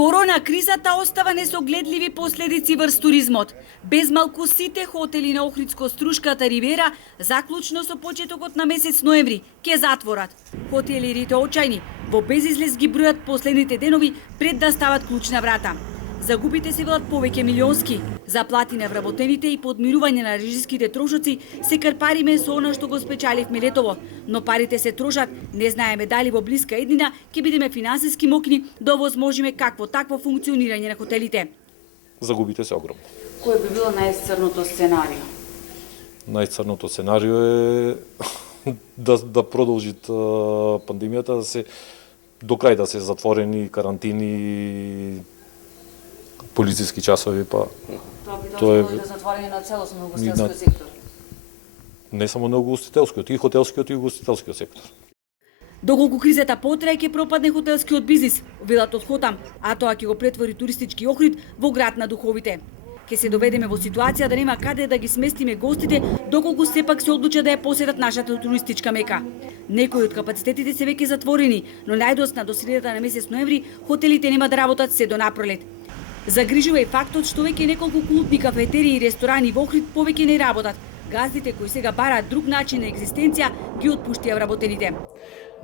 Корона кризата остава несогледливи последици врз туризмот. Без малку сите хотели на Охридско-Струшката ривера, заклучно со почетокот на месец ноември, ќе затворат. Хотелирите очајни во безизлез ги бројат последните денови пред да стават клучна врата. Загубите се велат повеќе милионски. Заплати на вработените и подмирување на режиските трошоци се карпариме со она што го спечаливме летово, но парите се трошат, не знаеме дали во блиска еднина ќе бидеме финансиски мокни да овозможиме какво такво функционирање на хотелите. Загубите се огромни. Кој би било најцрното сценарио? Најцрното сценарио е да продолжи пандемијата, до крај да се затворени карантини, полициски часови, па Тоа би довело до затворање на целосно угостителскиот сектор. Не само на угостителскиот, и хотелскиот и угостителскиот сектор. Доколку кризата потрае, ќе пропадне хотелскиот бизнис, велат од Хотам, а тоа ќе го претвори туристички Охрид во град на духовите. Ќе се доведеме во ситуација да нема каде да ги сместиме гостите, доколку сепак се одлучат да ја посетат нашата туристичка мека. Некои од капацитетите се веќе затворени, но најдосна до средата на месец ноември хотелите нема да работат се до напролет. Загрижува и фактот што веќе неколку култни кафетерии и ресторани во Охрид повеќе не работат. Газдите кои сега бараат друг начин на екзистенција ги отпуштија вработените.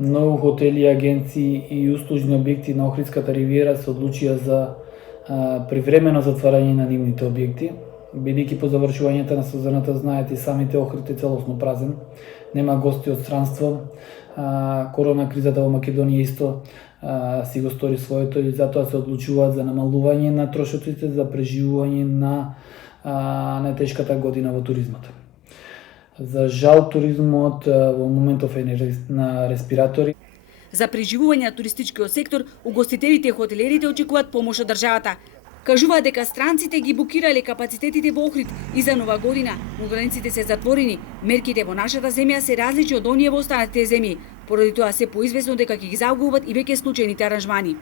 Многу хотели, агенции и услужни објекти на Охридската ривиера се одлучија за привремено затварање на нивните објекти, бидејќи по завршувањето на сезоната, знаете и самите, Охрид е целосно празен, нема гости од странство, корона кризата во Македонија исто си го стори своето и затоа се одлучуваат за намалување на трошоците за преживување на најтешката година во туризмот. За жал, туризмот во моментов е на респиратори. За преживување на туристичкиот сектор, угостителите и хотелерите очекуваат помош од државата. Кажуваат дека странците ги букирале капацитетите во Охрид и за нова година, но границите се затворени. Мерките во нашата земја се различни од оние во останатите земји. Поради тоа се поизвестно дека ќе ги загубат и веќе случајните аранжмани.